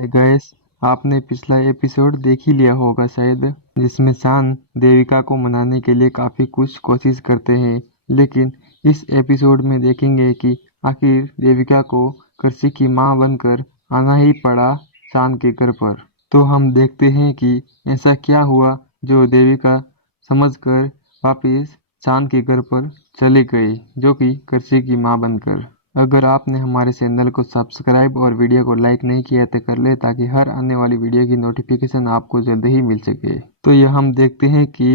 Gas आपने पिछला episode देख ही लिया होगा शायद, जिसमें शान देविका को मनाने के लिए काफी कुछ कोशिश करते हैं। लेकिन इस एपिसोड में देखेंगे कि आखिर देविका को कृषि की मां बनकर आना ही पड़ा शान के घर पर। तो हम देखते हैं कि ऐसा क्या हुआ जो देविका समझकर वापिस शान के घर पर चले गए, जो कि कृषि की मां बनकर। अगर आपने हमारे चैनल को सब्सक्राइब और वीडियो को लाइक नहीं किया तो कर ले, ताकि हर आने वाली वीडियो की नोटिफिकेशन आपको जल्द ही मिल सके। तो यह हम देखते हैं कि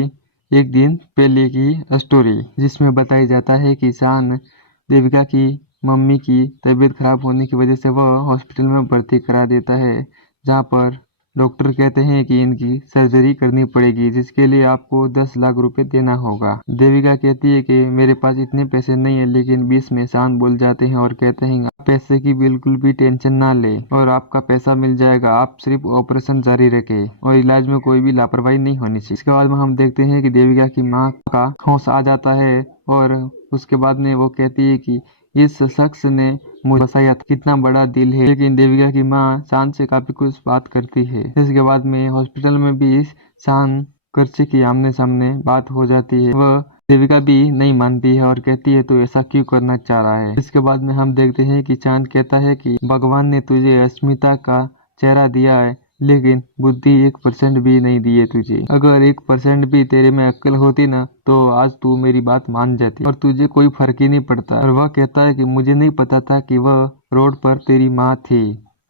एक दिन पहले की स्टोरी, जिसमें बताया जाता है कि शान देविका की मम्मी की तबीयत खराब होने की वजह से वह हॉस्पिटल में भर्ती करा देता है, जहाँ पर डॉक्टर कहते हैं कि इनकी सर्जरी करनी पड़ेगी, जिसके लिए आपको 10 लाख रुपए देना होगा। देविका कहती है कि मेरे पास इतने पैसे नहीं है, लेकिन बीच में शान बोल जाते हैं और कहते हैं आप पैसे की बिल्कुल भी टेंशन ना ले और आपका पैसा मिल जाएगा, आप सिर्फ ऑपरेशन जारी रखें और इलाज में कोई भी लापरवाही नहीं होनी चाहिए। इसके बाद में हम देखते हैं कि देविका की माँ का होश आ जाता है और उसके बाद में वो कहती है कि इस शख्स ने मुझे बसाया था, कितना बड़ा दिल है। लेकिन देविका की माँ शान से काफी कुछ बात करती है। इसके बाद में हॉस्पिटल में भी शान कृषि की आमने सामने बात हो जाती है। वह देविका भी नहीं मानती है और कहती है तो ऐसा क्यों करना चाह रहा है। इसके बाद में हम देखते हैं कि चांद कहता है कि भगवान ने तुझे अस्मिता का चेहरा दिया है, लेकिन बुद्धि 1% भी नहीं दी है तुझे। अगर 1% भी तेरे में अक्ल होती ना, तो आज तू मेरी बात मान जाती और तुझे कोई फर्क ही नहीं पड़ता। और वह कहता है कि मुझे नहीं पता था कि वह रोड पर तेरी माँ थी,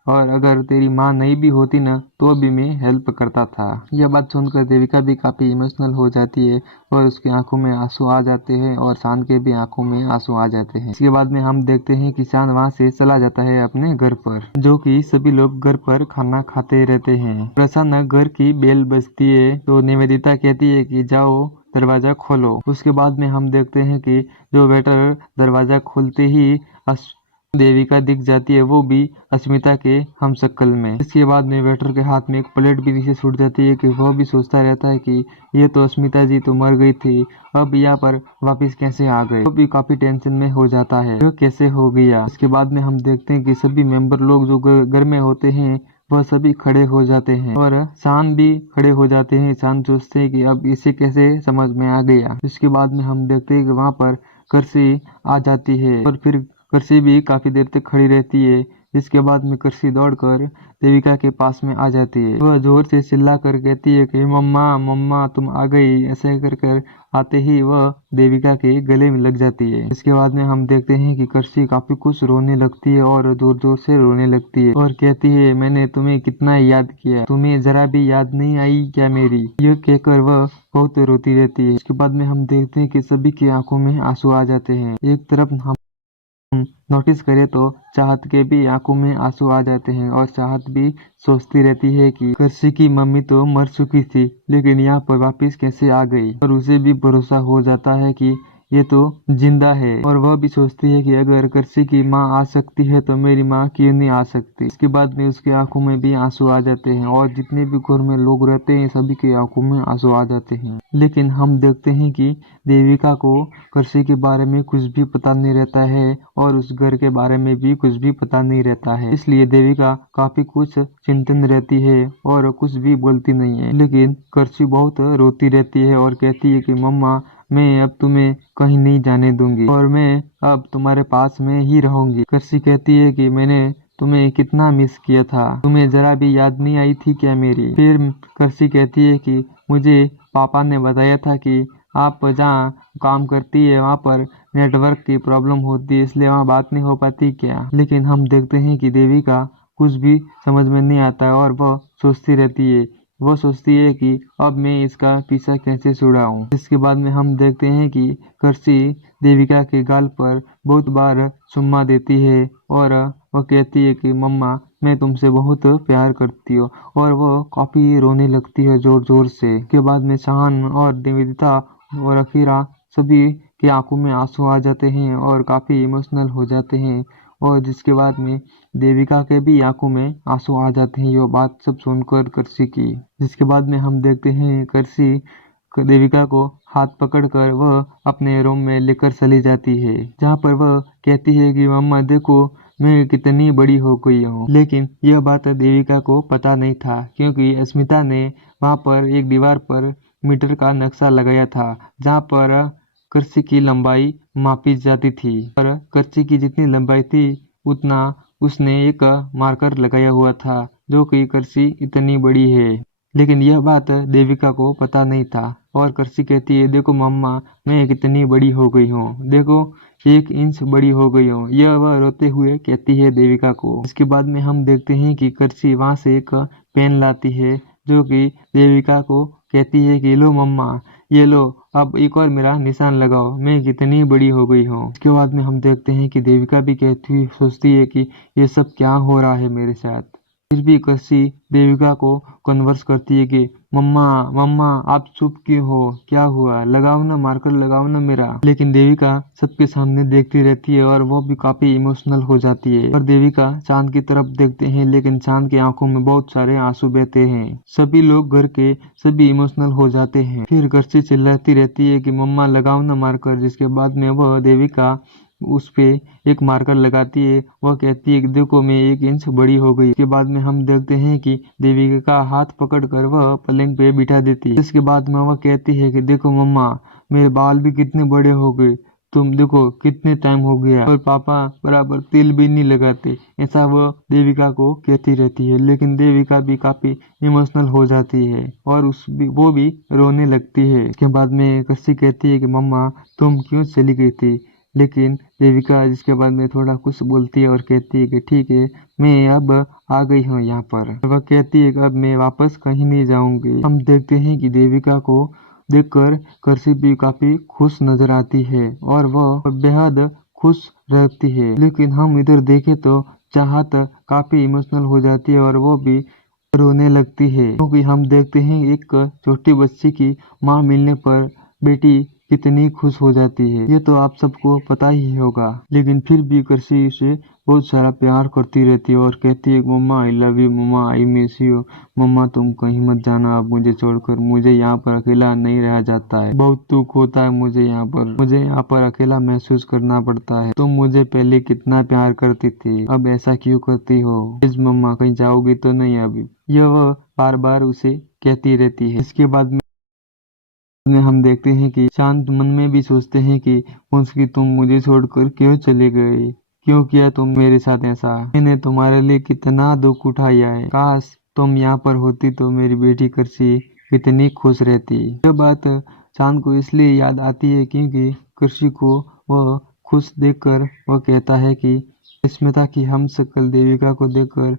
और अगर तेरी माँ नहीं भी होती ना, तो भी मैं हेल्प करता था। यह बात सुनकर देविका भी काफी इमोशनल हो जाती है और उसकी आंखों में आंसू आ जाते हैं और शान के भी आंखों में आंसू आ जाते हैं। इसके बाद में हम देखते हैं कि शान वहाँ से चला जाता है अपने घर पर, जो कि सभी लोग घर पर खाना खाते रहते हैं। और अचानक घर की बेल बजती है, तो निवेदिता कहती है कि जाओ दरवाजा खोलो। उसके बाद में हम देखते हैं कि जो वेटर दरवाजा खोलते ही देविका दिख जाती है, वो भी अस्मिता के हम शक्ल में। इसके बाद में वेटर के हाथ में एक प्लेट भी नीचे छूट जाती है कि वह भी सोचता रहता है कि ये तो अस्मिता जी तो मर गई थी, अब यहाँ पर वापस कैसे आ गए। वो भी काफी टेंशन में हो जाता है, यह कैसे हो गया। इसके बाद में हम देखते हैं कि सभी मेंबर लोग जो घर में होते हैं वह सभी खड़े हो जाते हैं और शान भी खड़े हो जाते हैं। शान सोचते हैं कि अब इसे कैसे समझ में आ गया। इसके बाद में हम देखते हैं कि वहाँ पर कृषि आ जाती है और फिर कृषि भी काफी देर तक खड़ी रहती है। इसके बाद में कृषि दौड़कर देविका के पास में आ जाती है। वह जोर से चिल्ला कर कहती है कि मम्मा मम्मा तुम आ गई। ऐसे कर कर आते ही वह देविका के गले में लग जाती है। इसके बाद में हम देखते हैं कि कृषि काफी कुछ रोने लगती है और जोर जोर से रोने लगती है और कहती है मैंने तुम्हें कितना याद किया, तुम्हें जरा भी याद नहीं आई क्या मेरी। यह कहकर वह बहुत रोती रहती है। इसके बाद में हम देखते हैं कि सभी की आंखों में आंसू आ जाते हैं। एक तरफ हम नोटिस करें तो चाहत के भी आंखों में आंसू आ जाते हैं और चाहत भी सोचती रहती है कि कृषि की मम्मी तो मर चुकी थी, लेकिन यहाँ पर वापस कैसे आ गई। और उसे भी भरोसा हो जाता है कि ये तो जिंदा है, और वह भी सोचती है कि अगर कृषि की माँ आ सकती है तो मेरी माँ क्यों नहीं आ सकती। इसके बाद में उसकी आंखों में भी आंसू आ जाते हैं और जितने भी घर में लोग रहते हैं सभी की आंखों में आंसू आ जाते हैं। लेकिन हम देखते हैं कि देविका को कृषि के बारे में कुछ भी पता नहीं रहता है और उस घर के बारे में भी कुछ भी पता नहीं रहता है। इसलिए देविका काफी कुछ चिंतन रहती है और कुछ भी बोलती नहीं है। लेकिन कृषि बहुत रोती रहती है और कहती है कि मम्मा मैं अब तुम्हें कहीं नहीं जाने दूंगी और मैं अब तुम्हारे पास में ही रहूंगी। कृषि कहती है कि मैंने तुम्हें कितना मिस किया था, तुम्हें जरा भी याद नहीं आई थी क्या मेरी। फिर कृषि कहती है कि मुझे पापा ने बताया था कि आप जहाँ काम करती है वहाँ पर नेटवर्क की प्रॉब्लम होती है, इसलिए वहाँ बात नहीं हो पाती क्या। लेकिन हम देखते हैं कि देविका कुछ भी समझ में नहीं आता है और वह सोचती रहती है। वो सोचती है कि अब मैं इसका पीछा कैसे छुड़ाऊं। इसके बाद में हम देखते हैं कि कृषि देविका के गाल पर बहुत बार चुम्मा देती है और वो कहती है कि मम्मा मैं तुमसे बहुत प्यार करती हूँ, और वो काफी रोने लगती है जोर जोर से। के बाद में शान और निवेदिता और अखीरा सभी की आंखों में आंसू आ जाते हैं और काफी इमोशनल हो जाते हैं, और जिसके बाद में देविका के भी आंखों में आंसू आ जाते हैं ये बात सब सुनकर कृषि की। जिसके बाद में हम देखते हैं कृषि देविका को हाथ पकड़कर वह अपने रूम में लेकर चली जाती है, जहाँ पर वह कहती है कि मम्मा देखो मैं कितनी बड़ी हो गई हूँ। लेकिन यह बात देविका को पता नहीं था, क्योंकि अस्मिता ने वहाँ पर एक दीवार पर मीटर का नक्शा लगाया था, जहाँ पर कर्सी की लंबाई मापी जाती थी। और कर्सी की जितनी लंबाई थी उतना उसने एक मार्कर लगाया हुआ था, जो कि कर्सी इतनी बड़ी है। लेकिन यह बात देविका को पता नहीं था और कर्सी कहती है, देखो मम्मा, मैं कितनी बड़ी हो गई हूँ, देखो 1 इंच बड़ी हो गई हूँ। यह वह रोते हुए कहती है देविका को। इसके बाद में हम देखते हैं कि कर्सी वहां से एक पेन लाती है, जो कि देविका को कहती है कि लो मम्मा, ये लो, अब एक और मेरा निशान लगाओ, मैं कितनी बड़ी हो गई हूँ। इसके बाद में हम देखते हैं कि देविका भी कहती हुई सोचती है कि ये सब क्या हो रहा है मेरे साथ। फिर भी कर्सी देविका को कन्वर्स करती है कि मम्मा मम्मा, आप चुप क्यों हो, क्या हुआ, लगाओ ना मार्कर, लगाओ ना मेरा। लेकिन देविका सबके सामने देखती रहती है और वो भी काफी इमोशनल हो जाती है। और देविका चांद की तरफ देखते हैं, लेकिन चांद की आंखों में बहुत सारे आंसू बहते हैं। सभी लोग घर के सभी इमोशनल हो जाते हैं। फिर कर्सी चिल्लाती रहती है कि मम्मा लगाओ ना मार्कर, जिसके बाद में वह देविका उस पे एक मार्कर लगाती है। वह कहती है कि देखो मैं 1 इंच बड़ी हो गई। इसके बाद में हम देखते हैं कि देविका का हाथ पकड़कर वह पलंग पे बिठा देती है। इसके बाद में वह कहती है कि देखो मम्मा, मेरे बाल भी कितने बड़े हो गए, तुम देखो कितने टाइम हो गया, और पापा बराबर तेल भी नहीं लगाते। ऐसा वह देविका को कहती रहती है। लेकिन देविका भी काफी इमोशनल हो जाती है और वो भी रोने लगती है। इसके बाद में कस्सी कहती है कि मम्मा, तुम क्यों चली गई थी। लेकिन देविका जिसके बाद में थोड़ा कुछ बोलती है और कहती है कि ठीक है, मैं अब आ गई हूँ यहाँ पर। वह कहती है कि अब मैं वापस कहीं नहीं जाऊंगी। हम देखते हैं कि देविका को देखकर कर्सी भी काफी खुश नजर आती है और वह बेहद खुश रहती है। लेकिन हम इधर देखें तो चाहत काफी इमोशनल हो जाती है और वो भी रोने लगती है, क्योंकि हम देखते हैं एक छोटी बच्ची की माँ मिलने पर बेटी कितनी खुश हो जाती है। ये तो आप सबको पता ही होगा। लेकिन फिर भी कर्सी उसे बहुत सारा प्यार करती रहती है और कहती है mamma I love you, mamma I miss you, mamma तुम कहीं मत जाना अब मुझे छोड़कर, मुझे यहाँ पर अकेला नहीं रहा जाता है, बहुत दुख होता है मुझे यहाँ पर अकेला महसूस करना पड़ता है। तुम मुझे पहले कितना प्यार करती थी, अब ऐसा क्यों करती हो। प्लीज मम्मा, कहीं जाओगी तो नहीं अभी। यह वह बार बार उसे कहती रहती है। इसके बाद में हम देखते हैं कि शांत मन में भी सोचते हैं कि मुस्की, तुम मुझे छोड़कर क्यों चले गए, क्यों किया तुम मेरे साथ ऐसा, मैंने तुम्हारे लिए कितना दुख उठाया है, काश तुम यहाँ पर होती तो मेरी बेटी कृषि कितनी खुश रहती। यह बात चांद को इसलिए याद आती है क्योंकि कृषि को वह खुश देखकर वह कहता है कि स्मिता की हम शक्ल देविका को देखकर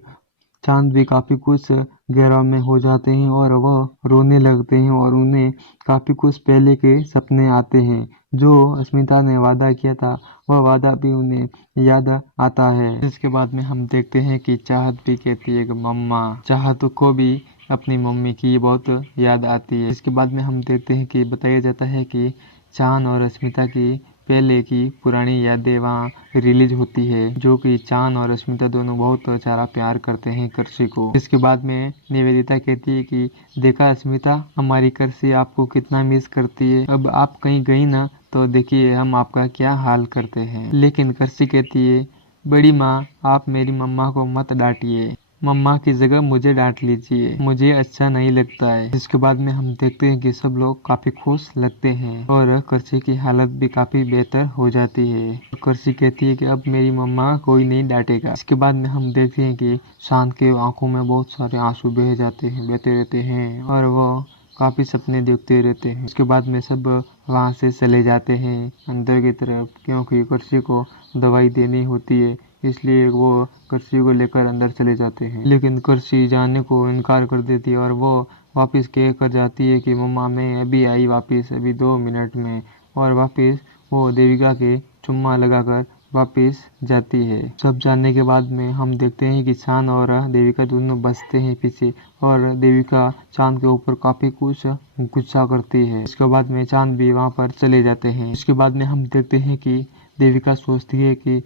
चांद भी काफी कुछ गहराव में हो जाते हैं और वह रोने लगते हैं और उन्हें काफी कुछ पहले के सपने आते हैं। जो अस्मिता ने वादा किया था वह वादा भी उन्हें याद आता है। इसके बाद में हम देखते हैं कि चाहत भी कहती है कि मम्मा, चाहत को भी अपनी मम्मी की बहुत याद आती है। इसके बाद में हम देखते हैं कि बताया जाता है कि चांद और अस्मिता की पहले की पुरानी यादें वहाँ रिलीज होती है, जो कि चांद और अस्मिता दोनों बहुत सारा प्यार करते हैं कृषि को। इसके बाद में निवेदिता कहती है कि देखा अस्मिता, हमारी कृषि आपको कितना मिस करती है, अब आप कहीं गई ना तो देखिए हम आपका क्या हाल करते हैं। लेकिन कृषि कहती है, बड़ी माँ, आप मेरी मम्मा को मत डांटिए, मम्मा की जगह मुझे डांट लीजिए, मुझे अच्छा नहीं लगता है। इसके बाद में हम देखते हैं कि सब लोग काफी खुश लगते हैं और कृषि की हालत भी काफी बेहतर हो जाती है। कृषि कहती है कि अब मेरी मम्मा कोई नहीं डांटेगा। इसके बाद में हम देखते हैं कि शांत के आंखों में बहुत सारे आंसू बहते रहते हैं और वो काफी सपने देखते रहते हैं। उसके बाद में सब वहाँ से चले जाते हैं अंदर की तरफ, क्योंकि कृषि को दवाई देनी होती है, इसलिए वो कृषि को लेकर अंदर चले जाते हैं। लेकिन कृषि जाने को इनकार कर देती है और वो वापस कह कर जाती है कि मम्मा मैं अभी आई वापस, अभी 2 मिनट में, और वापस वो देविका के चुम्मा लगाकर वापस जाती है। सब जाने के बाद में हम देखते हैं कि चांद और देविका दोनों बचते हैं पीछे और देविका चांद के ऊपर काफी कुछ गुस्सा करती है। उसके बाद में चांद भी वहाँ पर चले जाते हैं। उसके बाद में हम देखते हैं कि देविका सोचती है कि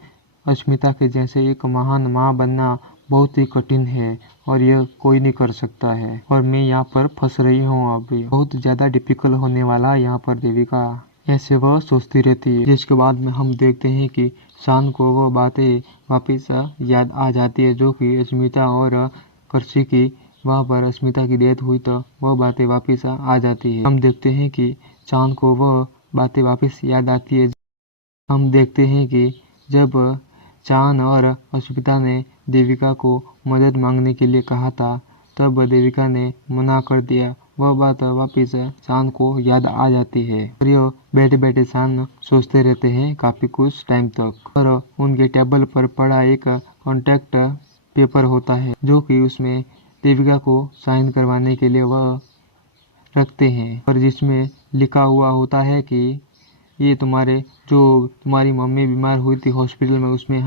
अस्मिता के जैसे एक महान माँ बनना बहुत ही कठिन है और यह कोई नहीं कर सकता है और मैं यहाँ पर फंस रही हूँ। अभी बहुत ज़्यादा डिफिकल्ट होने वाला यहाँ पर देविका ऐसे वह सोचती रहती है, जिसके बाद में हम देखते हैं कि शान को वो बातें वापस याद आ जाती है जो कि अस्मिता और कृषि की वहाँ पर अस्मिता की डेथ हुई तो वह बातें वापस आ जाती है। हम देखते हैं कि चांद को वह बातें वापस याद आती है। हम देखते हैं कि जब चांद और अस्मिता ने देविका को मदद मांगने के लिए कहा था तब देविका ने मना कर दिया। वह बात वापस चांद को याद आ जाती है और ये बैठे बैठे चांद सोचते रहते हैं काफी कुछ टाइम तक। और उनके टेबल पर पड़ा एक कॉन्ट्रैक्ट पेपर होता है जो कि उसमें देविका को साइन करवाने के लिए वह रखते हैं और जिसमें लिखा हुआ होता है कि ये तुम्हारी मम्मी बीमार हुई थी हॉस्पिटल में, उसमें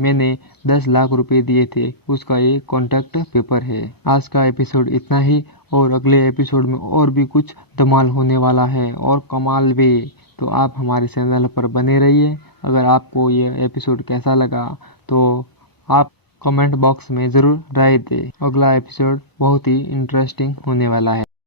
मैंने 10 लाख रुपए दिए थे, उसका ये कॉन्ट्रैक्ट पेपर है। आज का एपिसोड इतना ही और अगले एपिसोड में और भी कुछ धमाल होने वाला है और कमाल भी। तो आप हमारे चैनल पर बने रहिए। अगर आपको ये एपिसोड कैसा लगा तो आप कमेंट बॉक्स में ज़रूर राय दें। अगला एपिसोड बहुत ही इंटरेस्टिंग होने वाला है।